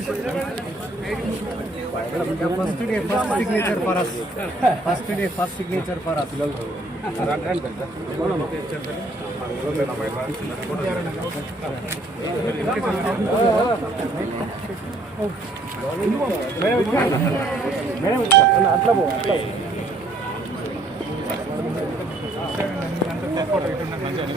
First day, first signature for us. First day, first signature for us. నువ్వు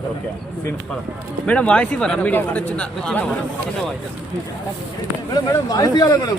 ఆడ సంగతి వెళ్ళి మేడం వాయిస్ ఇవ్వరా మీడియా మేడం మేడం వాయిస్ ఇవ్వాలి మేడం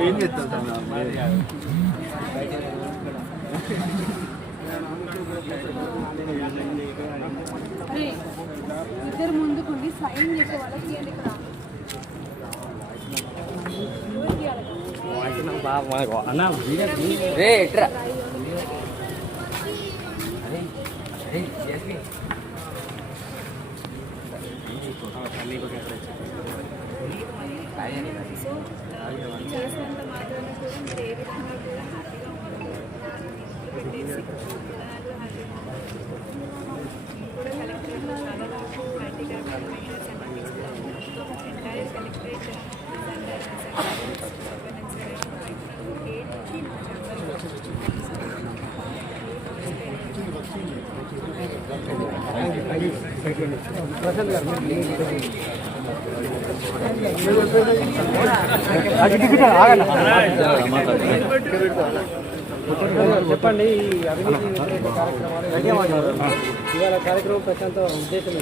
ఏం చేస్తాను ఇద్దరు ముందుకుండి సైన్ చేసే వాళ్ళకి ఇవ్వండి ఇక్కడ అరే ఇవ్వాలి? అన్న రే ఎట్రా సో చేసినంత మాత్రమే కూడా మీరు ఏ విధంగా కూడా హ్యాపీగా ఉండదు పెట్టేసి నాకు హ్యాపీగా కూడా కలెక్టరేట్లో చాలా నాకు హ్యాపీగా మెయింటెనెన్స్ అన్ని తీసుకున్నాను ఎంటైర్ కలెక్టరేట్ ఎయిట్కి నా ఛాంబర్ చెప్పండి ఇవాళ కార్యక్రమం ప్రశాంత ఉద్దేశం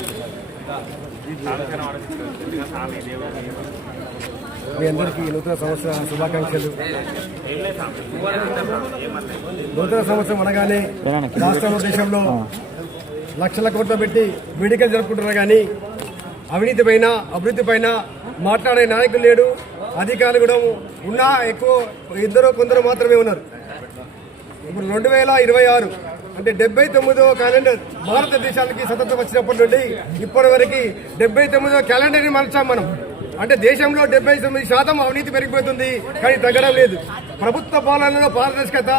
మీ అందరికీ నూతన సంవత్సర శుభాకాంక్షలు నూతన సంవత్సరం అనగానే రాష్ట్రంలో దేశంలో లక్షల కోట్లు పెట్టి వేడుకలు జరుపుకుంటున్నారు కానీ అవినీతి పైన అభివృద్ధి పైన మాట్లాడే నాయకులు లేడు అధికారులు కూడా ఉన్నా ఎక్కువ ఇద్దరు కొందరు మాత్రమే ఉన్నారు. ఇప్పుడు రెండు వేల ఇరవై ఆరు అంటే డెబ్బై తొమ్మిదో క్యాలెండర్ భారతదేశానికి స్వతంత్రం వచ్చినప్పటి నుండి ఇప్పటి వరకు డెబ్బై తొమ్మిదో క్యాలెండర్ని మలచాం మనం. అంటే దేశంలో డెబ్బై తొమ్మిది శాతం అవినీతి పెరిగిపోతుంది కానీ తగ్గడం లేదు. ప్రభుత్వ పాలనలో పారదర్శకత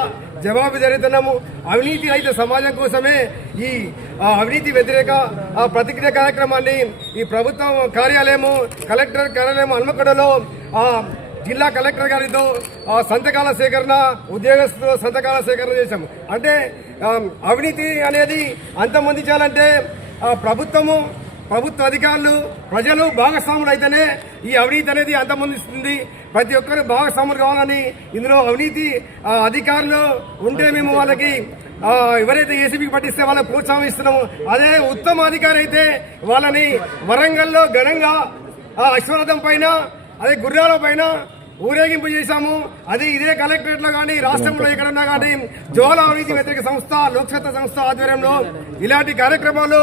జవాబుదారీతనము అవినీతి రహిత సమాజం కోసమే ఈ అవినీతి వ్యతిరేక ఆ, ప్రతిక్రియ కార్యక్రమాన్ని ఈ ప్రభుత్వం కార్యాలయము కలెక్టర్ కార్యాలయం హన్మకొండలో జిల్లా కలెక్టర్ గారితో ఆ, సంతకాల సేకరణ ఉద్యోగస్తులు సంతకాల సేకరణ చేశాము. అంటే అవినీతి అనేది అంతమందించాలంటే ప్రభుత్వము ప్రభుత్వ అధికారులు ప్రజలు భాగస్వాములు అయితేనే ఈ అవినీతి అనేది అంతమందిస్తుంది. ప్రతి ఒక్కరు భాగస్వాములు కావాలని ఇందులో అవినీతి అధికారులు ఉంటే మేము వాళ్ళకి ఎవరైతే ఏసీబీకి పట్టిస్తే వాళ్ళకి ప్రోత్సాహం ఇస్తున్నాము అదే ఉత్తమ అధికారి అయితే వాళ్ళని వరంగల్లో ఘనంగా అశ్వరథం పైన అదే గుర్రాల పైన ఊరేగింపు చేశాము. అది ఇదే కలెక్టరేట్లో కానీ రాష్ట్రంలో ఎక్కడున్నా కానీ జ్వాల అవినీతి వ్యతిరేక సంస్థ లోక్సత్తా సంస్థ ఆధ్వర్యంలో ఇలాంటి కార్యక్రమాలు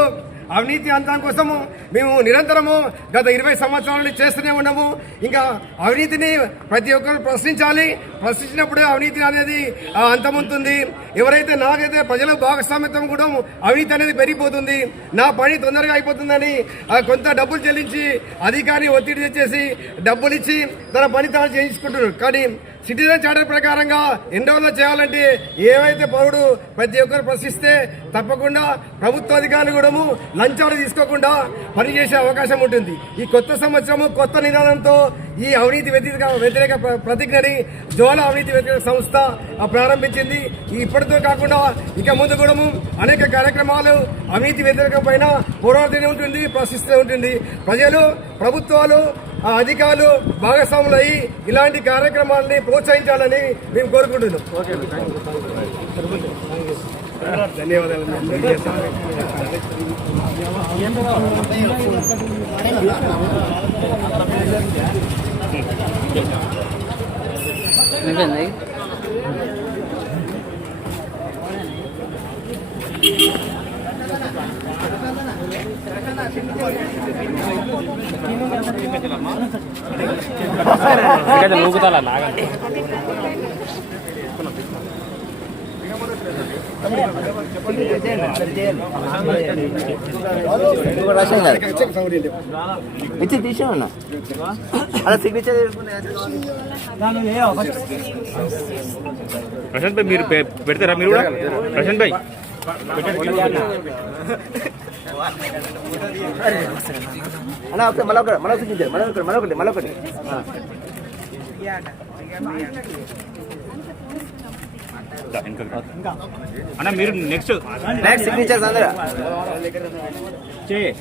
అవినీతి అంతం కోసము మేము నిరంతరము గత ఇరవై సంవత్సరాల నుండి చేస్తూనే ఉన్నాము. ఇంకా అవినీతిని ప్రతి ఒక్కరు ప్రశ్నించాలి. ప్రశ్నించినప్పుడే అవినీతి అనేది ఆ, అంతమవుతుంది ఎవరైతే నాకైతే ప్రజల భాగస్వామ్యత్వం కూడా అవినీతి అనేది పెరిగిపోతుంది. నా పని తొందరగా అయిపోతుందని కొంత డబ్బులు చెల్లించి అధికారి ఒత్తిడి తెచ్చేసి డబ్బులు ఇచ్చి తన పని తాను చేయించుకుంటున్నారు. కానీ సిటిజన్ చార్టర్ ప్రకారంగా ఎన్ని చేయాలంటే ఏవైతే పౌరుడు ప్రతి ఒక్కరు ప్రశ్నిస్తే తప్పకుండా ప్రభుత్వ అధికారులు కూడా లంచాలు తీసుకోకుండా పనిచేసే అవకాశం ఉంటుంది. ఈ కొత్త సంవత్సరము కొత్త నిదానంతో ఈ అవినీతి వ్యతిరేక వ్యతిరేక ప్రతిజ్ఞని జోల అవినీతి వ్యతిరేక సంస్థ ప్రారంభించింది. ఇప్పటితో కాకుండా ఇక ముందు కూడా అనేక కార్యక్రమాలు అవినీతి వ్యతిరేకం పైన పోరాడుతూనే ఉంటుంది ప్రశ్నిస్తూనే ఉంటుంది. ప్రజలు ప్రభుత్వాలు ఆ అధికారులు భాగస్వాములు అయ్యి ఇలాంటి కార్యక్రమాలని ప్రోత్సహించాలని మేము కోరుకుంటున్నాం. ధన్యవాదాలు. అయిపోయింది ఇచ్చి తీసేమన్నా అలా సిగ్నేచర్ ప్రశాంత్ భాయ్ మీరు పెడతారా మీరు కూడా? ప్రశాంత్ భాయ్ అన్న ఒకసారి మళ్ళీ ఒకటి మళ్ళీ సిగ్నేచర్ మళ్ళీ ఒకటి మళ్ళీ ఒకటి మళ్ళీ ఒకటి అన్న మీరు నెక్స్ట్ నెక్స్ట్ సిగ్నేచర్స్ అందరూ చేయి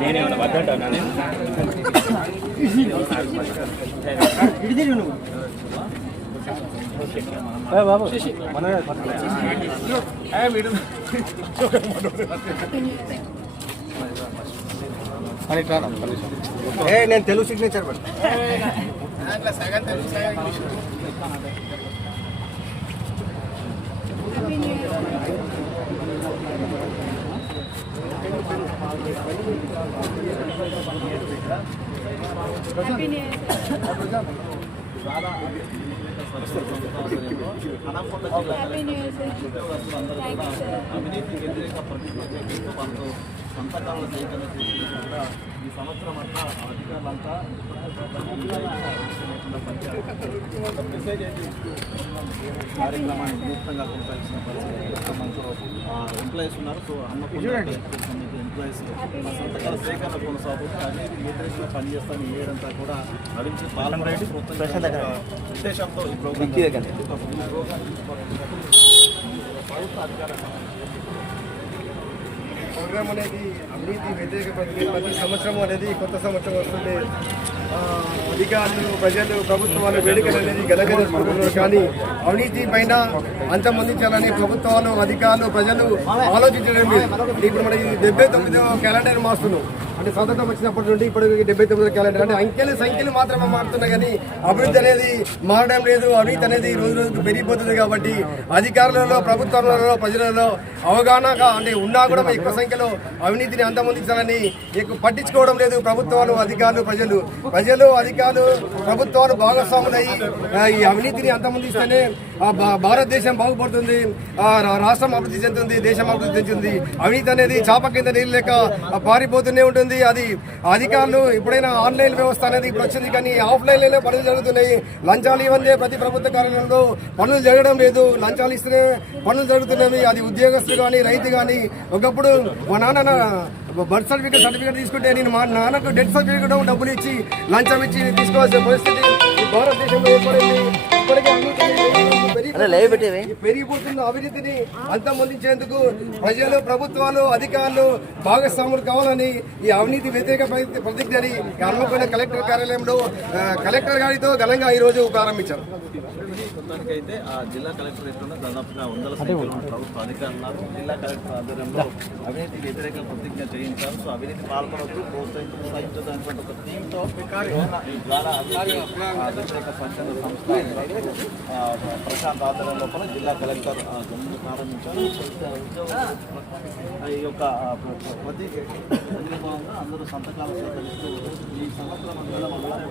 నేనేమన్నా వద్దంటానా నేను? నేను తెలుగు సిగ్నేచర్ పడు happy new year happy new year sir thank you sir ఈ సంవత్సరం అంతా అధికారులంతా కార్యక్రమాన్ని వినూత్నంగా కొనసాగిస్తున్న పరిస్థితి మనకు ఎంప్లాయీస్ ఉన్నారు సో అన్నపూర్ణ ఎంప్లాయీస్ సంతకాల సేకరణ కొనసాగుతుంది అనేది పనిచేస్తాను ఏడంతా కూడా నడిచి పాల్గొనేది ఉద్దేశంతో ఈ ప్రోగ్రామ్ ప్రభుత్వ ప్రోగ్రామ్ అనేది అవినీతి వ్యతిరేక ప్రతి ప్రతి సంవత్సరం అనేది కొత్త సంవత్సరం వస్తుంది. అధికారులు ప్రజలు ప్రభుత్వాలు వేడుకలు అనేది ఘనంగా కానీ అవినీతి పైన అంతమందించాలని ప్రభుత్వాలు అధికారులు ప్రజలు ఆలోచించడం లేదు. ఇప్పుడు మనకి డెబ్బై తొమ్మిదో క్యాలెండర్ మాస్తున్నాం అంటే స్వతంత్రం వచ్చినప్పటి నుండి ఇప్పుడు డెబ్బై తొమ్మిది క్యాలెండర్ అంటే అంకెలు సంఖ్యలు మాత్రమే మారుతున్నాయి కానీ అభివృద్ధి అనేది మారడం లేదు అవినీతి అనేది రోజు రోజుకు పెరిగిపోతుంది కాబట్టి అధికారులలో ప్రభుత్వంలో ప్రజలలో అవగాహన అంటే ఉన్నా కూడా ఎక్కువ సంఖ్యలో అవినీతిని అంతమొందించాలని ఎక్కువ పట్టించుకోవడం లేదు. ప్రభుత్వాలు అధికారులు ప్రజలు ప్రజలు అధికారులు ప్రభుత్వాలు భాగస్వాములై ఈ అవినీతిని అంతమొందిస్తేనే భారతదేశం బాగుపడుతుంది రా- రాష్ట్రం అభివృద్ధి చెందుతుంది దేశం అభివృద్ధి చెందుతుంది. అవినీతి అనేది చాప కింద నీళ్ళు లేక పారిపోతూనే ఉంటుంది. అది అధికారులు ఎప్పుడైనా ఆన్లైన్ వ్యవస్థ అనేది ఇప్పుడు వచ్చింది కానీ ఆఫ్లైన్లోనే పనులు జరుగుతున్నాయి. లంచాలు ఇవ్వందే ప్రతి ప్రభుత్వ కార్యాలయంలో పనులు జరగడం లేదు. లంచాలు ఇస్తేనే పనులు జరుగుతున్నవి. అది ఉద్యోగస్తులు కానీ రైతు కానీ ఒకప్పుడు మా నాన్న బర్త్ సర్టిఫికేట్ సర్టిఫికేట్ తీసుకుంటే నేను మా నాన్నకు డెత్ సర్టిఫికేట్ డబ్బులు ఇచ్చి లంచం ఇచ్చి తీసుకోవాల్సిన పరిస్థితి భారతదేశంలో ఏర్పడింది. పెరిగిపోతున్న అవినీతిని అంతమొందించేందుకు ప్రజలు ప్రభుత్వాలు అధికారులు భాగస్వాములు కావాలని ఈ అవినీతి వ్యతిరేక ప్రతి- ప్రతిజ్ఞని హన్మకొండ కలెక్టర్ కార్యాలయంలో కలెక్టర్ గారితో ఘనంగా ఈ రోజు ప్రారంభించారు మొత్తానికైతే ఆ జిల్లా కలెక్టర్ ఎట్లున్నా దాదాపుగా వందల సంఖ్యలో ప్రభుత్వ అధికారులు. జిల్లా కలెక్టర్ ఆధ్వర్యంలో అవినీతి వ్యతిరేక ప్రతిజ్ఞ చేయించారు. సో అవినీతి పాల్పడద్దు ఒక ద్వారా వ్యతిరేక స్వచ్ఛంద సంస్థ ప్రశాంత్ ఆధ్వర్యం లోపల జిల్లా కలెక్టర్ ప్రారంభించారు. ఈ యొక్క ప్రతి అందరూ సంతకాలు సేకరిస్తూ ఈ సంవత్సరం ప్రజల కోసం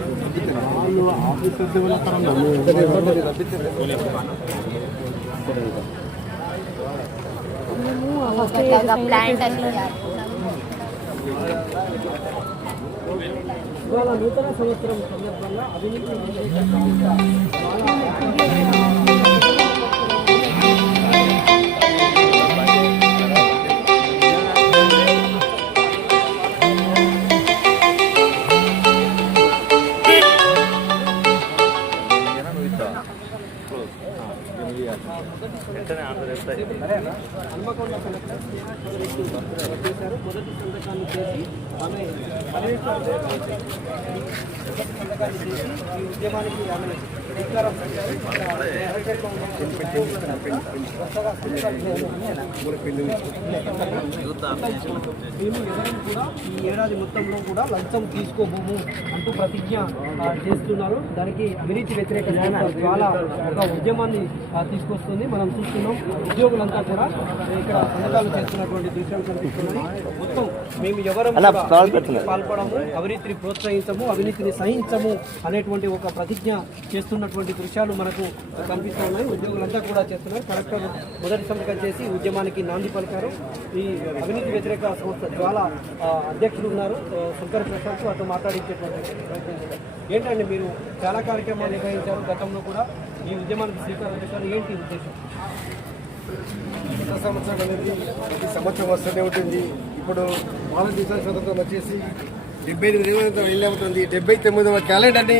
సత్య ప్లాంట్ ఇవాళ నూతన సంవత్సరం సందర్భంగా అభివృద్ధి హన్మకొండ కలెక్టర్ చేశారు మొదటి సంతకాన్ని చేసి ఆమె పర్యటన సంతకాన్ని చేసి ఈ ఉద్యమానికి ఆమె ఈ ఏడాది మొత్తంలో కూడా లంచం తీసుకోబోము అంటూ ప్రతిజ్ఞ చేస్తున్నారు. దానికి అవినీతి వ్యతిరేక చాలా ఒక ఉద్యమాన్ని తీసుకొస్తుంది. మనం చూస్తున్నాం ఉద్యోగులంతా కూడా ఇక్కడ సంతకాలు చేస్తున్నటువంటి దృశ్యాలు కనిపిస్తున్నాయి మొత్తం మేము ఎవరం. పాల్పడము అవినీతిని ప్రోత్సహించము అవినీతిని సహించము అనేటువంటి ఒక ప్రతిజ్ఞ ఉన్నటువంటి దృశ్యాలు మనకు కనిపిస్తున్నాయి ఉద్యోగులంతా కూడా చేస్తున్నారు. కలెక్టర్ మొదటి సంతకం చేసి ఉద్యమానికి నాంది పలికారు. ఈ అవినీతి వ్యతిరేక సంస్థ జ్వాల అధ్యక్షులు ఉన్నారు. ఆ, శంకర్ ప్రసాద్ అటు మాట్లాడించేటువంటి ప్రయత్నం ఏంటంటే మీరు చాలా కార్యక్రమాలు నిర్వహించారు. గతంలో కూడా ఈ ఉద్యమానికి శ్రీకారం చేశారు. ఏంటి ఉద్దేశం? సంవత్సరం అనేది ప్రతి సంవత్సరం వస్తూనే ఉంటుంది. ఇప్పుడు భారతదేశ స్వతంత్రం వచ్చేసి డెబ్బై ఎనిమిది వెళ్ళవుతుంది డెబ్బై తొమ్మిదవ క్యాలెండర్ని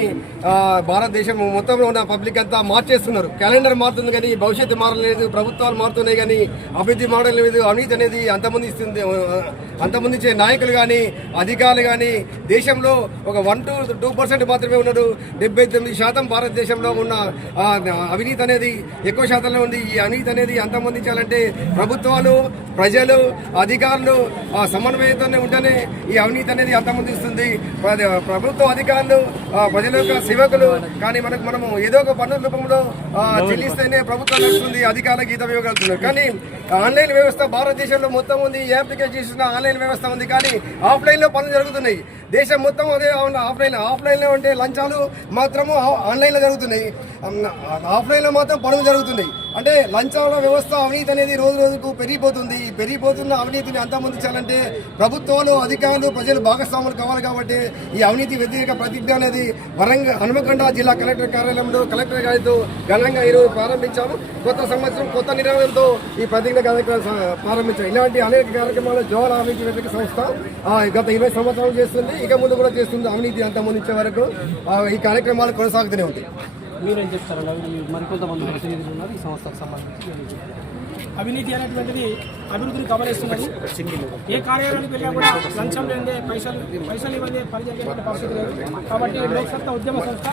భారతదేశం మొత్తంలో ఉన్న పబ్లిక్ అంతా మార్చేస్తున్నారు. క్యాలెండర్ మారుతుంది కానీ భవిష్యత్తు మారలేదు ప్రభుత్వాలు మారుతున్నాయి కానీ అభివృద్ధి మారలేదు అవినీతి అనేది అంతమందిస్తుంది అంతమందించే నాయకులు కానీ అధికారులు కానీ దేశంలో ఒక వన్ టు టూ పర్సెంట్ మాత్రమే ఉన్నారు డెబ్బై తొమ్మిది శాతం భారతదేశంలో ఉన్న అవినీతి అనేది ఎక్కువ శాతంలో ఉంది. ఈ అవినీతి అనేది అంతమందించాలంటే ప్రభుత్వాలు ప్రజలు అధికారులు ఆ, సమన్వయంతోనే ఉంటేనే ఈ అవినీతి అనేది అంతమంది ప్ర- ప్రభుత్వ అధికారులు ప్రజల యొక్క సేవకులు కానీ మనకు మనము ఏదో ఒక పన్ను రూపంలో చెల్లిస్తేనే ప్రభుత్వం నడుస్తుంది అధికారుల గీత ఇవ్వగలుగుతున్నారు కానీ ఆన్లైన్ వ్యవస్థ భారతదేశంలో మొత్తం ఉంది ఏ అప్లికేషన్ చేసిన ఆన్లైన్ వ్యవస్థ ఉంది. కానీ ఆఫ్లైన్లో పనులు జరుగుతున్నాయి. దేశం మొత్తం అదే ఆఫ్లైన్ ఆఫ్లైన్లో ఉంటే లంచాలు మాత్రము ఆన్లైన్లో జరుగుతున్నాయి. ఆఫ్లైన్లో మాత్రం పనులు జరుగుతున్నాయి. అంటే లంచాల వ్యవస్థ అవినీతి అనేది రోజు రోజుకు పెరిగిపోతుంది. పెరిగిపోతున్న అవినీతిని అంతమొందించాలంటే ప్రభుత్వాలు అధికారులు ప్రజలు భాగస్వాములు కావాలి కాబట్టి ఈ అవినీతి వ్యతిరేక ప్రతిజ్ఞ అనేది వరంగల్ హనుమకొండ జిల్లా కలెక్టర్ కార్యాలయంలో కలెక్టర్ గారితో ఘనంగా ఈరోజు ప్రారంభించాము. కొత్త సంవత్సరం కొత్త నిర్ణయంతో ఈ ప్రతిజ్ఞ కార్యక్రమం ప్రారంభించాం ఇలాంటి అనేక కార్యక్రమాలు జోహర్ అవినీతి వ్యతిరేక సంస్థ గత ఇరవై సంవత్సరాలు చేస్తుంది. ఇక ముందు కూడా చేస్తుంది అవినీతి అంతమొందించే వరకు ఈ కార్యక్రమాలు కొనసాగుతూనే ఉంటాయి. మీరేం చెప్తారండి అవి మరికొంతమంది ప్రతినిధులు ఉన్నారు ఈ సంస్థకు సంబంధించి చెప్తారు? అవినీతి అనేటువంటిది అభివృద్ధిని కవరేస్తున్నది ఏ కార్యాలయానికి వెళ్ళినా కూడా లంచం లేదే పైసలు పైసలు ఇవ్వదే పని జరిగేటువంటి పరిస్థితి లేదు. కాబట్టి లోక్సత్తా ఉద్యమ సంస్థ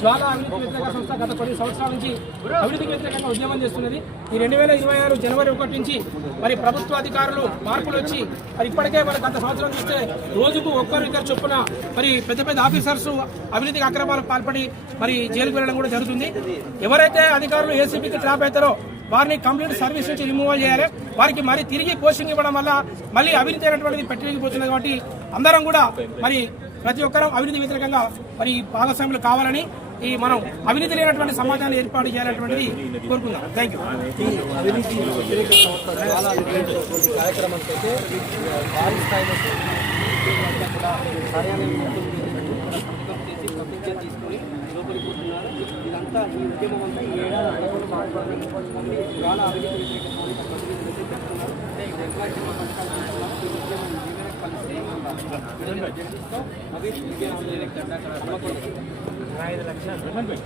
జ్వాల అభివృద్ధి వ్యతిరేక సంస్థ గత కొన్ని సంవత్సరాల నుంచి అభివృద్ధికి వ్యతిరేకంగా ఉద్యమం చేస్తున్నది. ఈ రెండు వేల ఇరవై ఆరు జనవరి ఒకటి నుంచి మరి ప్రభుత్వ అధికారులు మార్పులు వచ్చి మరి ఇప్పటికే మరి గత సంవత్సరం చూస్తే రోజుకు ఒక్కరు ఇద్దరు చొప్పున మరి పెద్ద పెద్ద ఆఫీసర్స్ అవినీతికి అక్రమాలకు పాల్పడి మరి జైలుకు వెళ్ళడం కూడా జరుగుతుంది. ఎవరైతే అధికారులు ఏసీబీకి ట్రాప్ అవుతారో వారిని కంప్లీట్ సర్వీస్ నుంచి రిమూవల్ చేయాలి. వారికి మరి తిరిగి పోస్టింగ్ ఇవ్వడం వల్ల మళ్ళీ అవినీతి అనేటువంటిది పెట్టిపోతుంది కాబట్టి అందరం కూడా మరి ప్రతి ఒక్కరూ అవినీతి వ్యతిరేకంగా మరి భాగస్వాములు కావాలని ఈ మనం అవినీతి లేనటువంటి సమాజాన్ని ఏర్పాటు చేయాలనేటువంటిది కోరుకుందాం థ్యాంక్ యూ కూడా తీసుకొని లోపలికి ఇదంతా ఈ ఉద్యమం అంతా ఈ ఏడాది చాలా అవినీతి వ్యతిరేక ఉద్యమం కలిసి ఇరవై ఐదు లక్షలు.